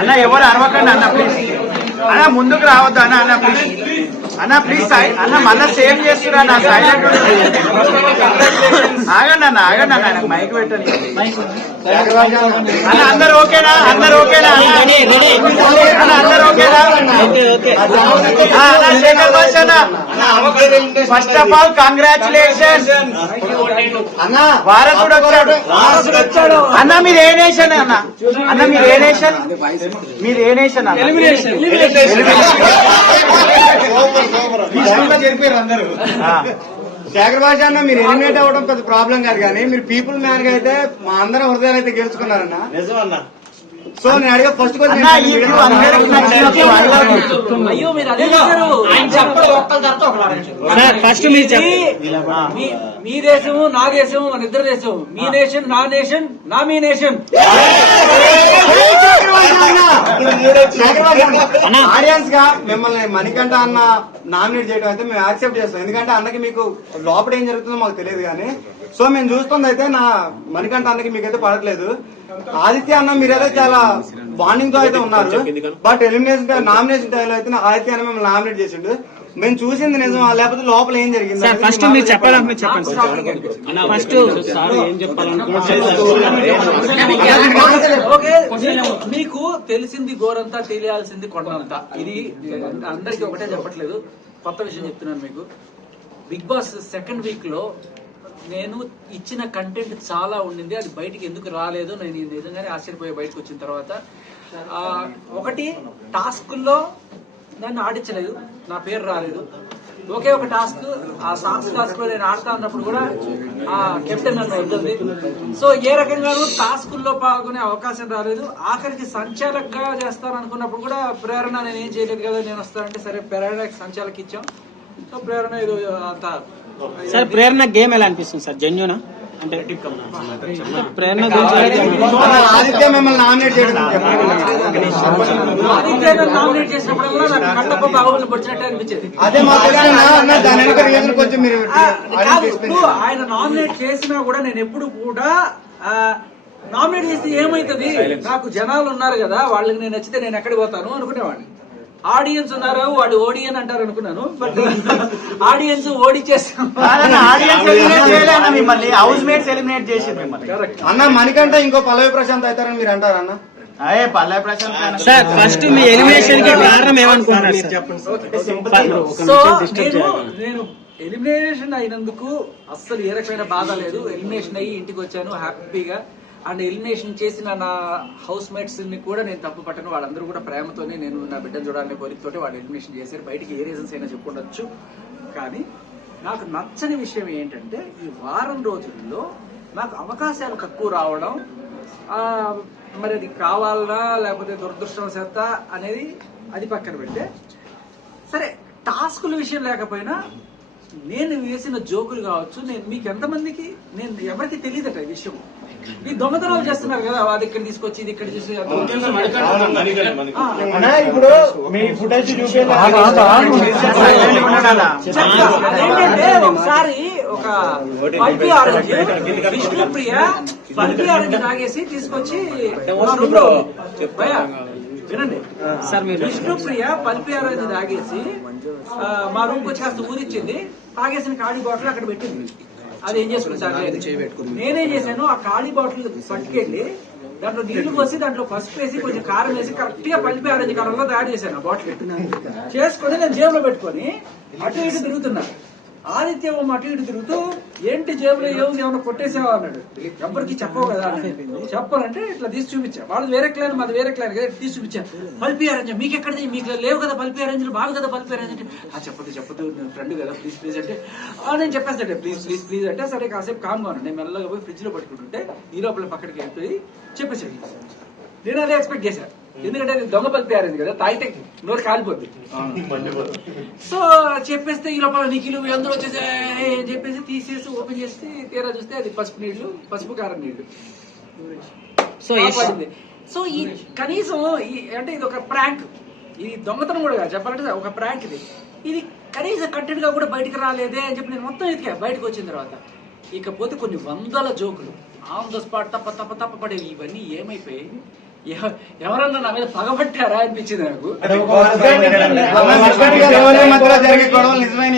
అన్న ఎవరు అరవకండి అన్న ప్లీజ్ అన్న ముందుకు రావద్దు అన్న అన్న ప్లీజ్ అన్న ప్లీజ్ అన్న మళ్ళా సేవ్ చేస్తున్నా అన్న సైలెంట్ ఆగండి అన్న ఆయనకు మైక్ పెట్టండి అన్న అందరు ఓకేనా అన్న అందరు ఓకేనా అన్న శేఖర్ భాష అన్న ఫస్ట్ ఆఫ్ ఆల్ కంగ్రాచులేషన్ వారసుడు వచ్చాడు అన్న మీరు ఏ నేషన్ అన్న మీరు ఏ నేషన్ చెప్పారు అందరూ శేఖర్ భాష అన్న మీరు ఎలిమినేట్ అవ్వడం పెద్ద ప్రాబ్లం కాదు, కానీ మీరు పీపుల్ మ్యాన్ గా అయితే మా అందరం హృదయాలు అయితే గెలుచుకున్నారన్న. నిజమన్నా. సో నేను అడిగే ఫస్ట్ క్వశ్చన్ ఫస్ట్ మీ దేశము నా దేశము మన ఇద్దరు దేశం, మీ నేషన్ నా నేషన్ నా మీ నేషన్. ఆడియన్స్ గా మిమ్మల్ని మణికంఠ అన్న నామినేట్ చేయడం అయితే మేము యాక్సెప్ట్ చేస్తాం, ఎందుకంటే అన్నకి మీకు లోపల ఏం జరుగుతుందో మాకు తెలియదు. కానీ సో మేము చూస్తుంది అయితే నా మణికంఠ అన్నకి మీకైతే పడట్లేదు. ఆదిత్య అన్న మీరైతే చాలా బాండింగ్ తో అయితే ఉన్నారు, బట్ ఎలిమినేషన్ నామినేషన్ టైంలో అయితే ఆదిత్య అన్న మిమ్మల్ని నామినేట్ చేసిండు. మేము చూసింది నిజం లేకపోతే లోపల ఏం జరిగింది ఫస్ట్ మీరు చెప్పాలి చెప్పండి. ఫస్ట్ మీకు తెలిసింది గోరంతా తెలియాల్సింది కొండంతా. ఇది అందరికి ఒకటే చెప్పట్లేదు, కొత్త విషయం చెప్తున్నాను మీకు. బిగ్ బాస్ సెకండ్ వీక్ లో నేను ఇచ్చిన కంటెంట్ చాలా ఉండింది, అది బయటికి ఎందుకు రాలేదు నేను నిజంగానే ఆశ్చర్యపోయే బయటకు వచ్చిన తర్వాత. ఒకటి టాస్కుల్లో నన్ను ఆడించలేదు, నా పేరు రాలేదు. ఒకే ఒక టాస్క్, ఆ సాంగ్స్ టాస్క్ లో నేను ఆడుతా ఉన్నప్పుడు కూడా ఆ కెప్టెన్ నన్ను వద్దంది. సో ఏ రకంగానూ టాస్కుల్లో పాల్గొనే అవకాశం రాలేదు. ఆఖరికి సంచాలకుగా చేస్తాననుకున్నప్పుడు కూడా ప్రేరణ నేను ఏం చేయలేదు కదా, నేను వస్తానంటే సరే ప్రేరణ సంచాలకి ఇచ్చాం. సో ప్రేరణ ఇది అంత సార్ ప్రేరణ గేమ్ ఎలా అనిపిస్తుంది సార్, జెన్యూనా అంటే ప్రేరణ ఆదిత్య మిమ్మల్ని నామినేట్ చేయడం నామినేట్ చేసినప్పుడల్లా నాకు కట్టప్ప బాగులు పడిచినట్టు అనిపించేది. అదే కొంచెం మీరు ఆయన నామినేట్ చేసినా కూడా నేను ఎప్పుడు కూడా నామినేట్ చేస్తే ఏమైతుంది, నాకు జనాలు ఉన్నారు కదా వాళ్ళకి నేను నచ్చితే నేను ఎక్కడికి పోతాను అనుకునేవాడిని. ఆడియన్స్ ఉన్నారు వాడు ఓడియన్ అంటారు అనుకున్నాను, బట్ ఆడియన్స్ ఓడిచేస్తాం. అన్న మణికంఠ ఇంకో పల్లవి ప్రశాంత్ అవుతారని మీరు అంటారు అన్న? పల్లవి ప్రశాంత్ సార్ ఫస్ట్ మీ ఎలిమినేషన్ కి కారణం ఏమనుకుంటున్నారు చెప్పండి. సో నేను ఎలిమినేషన్ అయినందుకు అస్సలు ఏ రకమైన బాధ లేదు. ఎలిమినేషన్ అయ్యి ఇంటికి వచ్చాను హ్యాపీగా. అండ్ ఎలిమినేషన్ చేసిన నా హౌస్ మేట్స్ ని కూడా నేను తప్పు పట్టను, వాళ్ళందరూ కూడా ప్రేమతోనే నేను నా బిడ్డను చూడాలనే కోరికతోటి వాళ్ళు ఎలిమినేషన్ చేశారు. బయటికి ఏ రీజన్స్ అయినా చెప్పుకుండొచ్చు, కానీ నాకు నచ్చని విషయం ఏంటంటే ఈ వారం రోజుల్లో నాకు అవకాశాలు తక్కువ రావడం. మరి అది కావాలనా లేకపోతే దురదృష్టవశాత అనేది అది పక్కన పెడితే, సరే టాస్కుల విషయం లేకపోయినా నేను వేసిన జోకులు కావచ్చు, నేను మీకు ఎంతమందికి నేను ఎవరికి తెలియదట ఈ విషయం. మీ దొంగతనాలు చేస్తున్నారు కదా, అది ఇక్కడ తీసుకొచ్చి ఇది ఇక్కడ చూసి ఇప్పుడు మీ ఫుటేజ్ అదేంటంటే ఒకసారి ఒక Pulpy orange Vishnupriya Pulpy orange తాగేసి తీసుకొచ్చి వినండి సార్, మీరు విష్ణుప్రియ పల్పి ఆరెంజ్ తాగేసి మా రూమ్ వచ్చి కాస్త ఊరిచ్చింది, తాగేసిన ఖాళీ బాటిల్ అక్కడ పెట్టింది. అది ఏం చేసుకుంటాను, నేనేం చేశాను ఆ ఖాళీ బాటిల్ పట్టుకెళ్ళి దాంట్లో నీళ్లు పోసి దాంట్లో పసుపు వేసి కొంచెం కారం వేసి కరెక్ట్ గా పల్పి ఆరెంజ్ కలర్ లో తయారు చేశాను. ఆ బాటిల్ చేసుకుని నేను జేబులో పెట్టుకుని అటు ఇటు తిరుగుతున్నా. ఆదిత్య అటు ఇటు తిరుగుతూ ఏంటి జేబులో ఏమన్నా కొట్టేసావా అన్నాడు. ఎవరికి చెప్పవు కదా, చెప్పాలంటే ఇట్లా తీసి చూపించా. వాళ్ళు వేరే క్లాన్ మాది వేరే క్లాన్ కదా, తీసి చూపించాను. పల్పి ఆరెంజ్ మీకు ఎక్కడిది, మీకు లేవు కదా పల్పి ఆరెంజ్లు, బాగు కదా పల్పి ఆరెంజ్ అంటే చెప్పదు నేను ఫ్రెండ్ కదా ప్లీజ్ ప్లీజ్ అంటే నేను చెప్పేస్తాడే ప్లీజ్ ప్లీజ్ ప్లీజ్ అంటే సరే కాసేపు కామ్గా ఉన్నాను. నేను మెల్లగా పోయి ఫ్రిడ్జ్ లో పట్టుకుంటుంటే ఈ లోపల పక్కడికి వెళ్ళిపోయి చెప్పేసాడు. నేను అదే ఎక్స్పెక్ట్ చేశాను, ఎందుకంటే దొంగ పల్పి ఆరెంజ్ కదా, తాగితే నోరు కాలిపోద్ది. సో చెప్పేస్తే ఈ లోపల నిఖిలు అందరూ వచ్చేసి చెప్పేసి తీసేసి ఓపెన్ చేస్తే తీరా చూస్తే అది పసుపు నీళ్లు, పసుపు కారం నీళ్లు. సో ఈ కనీసం అంటే ఇది ఒక ప్రాంక్, ఇది దొంగతనం కూడా కాదు చెప్పాలంటే ఒక ప్రాంక్. ఇది కనీసం కంటెంట్ గా కూడా బయటకు రాలేదే అని చెప్పి నేను మొత్తం ఎతికా. బయటకు వచ్చిన తర్వాత ఇకపోతే కొన్ని వందల జోకులు ఆన్ ద స్పాట్ తప్ప పడేవి. ఇవన్నీ ఏమైపోయాయి, ఎవరన్నా నా మీద పగబట్టారా అనిపించింది నాకు. మధ్యలో జరిగే గొడవలు నిజమైన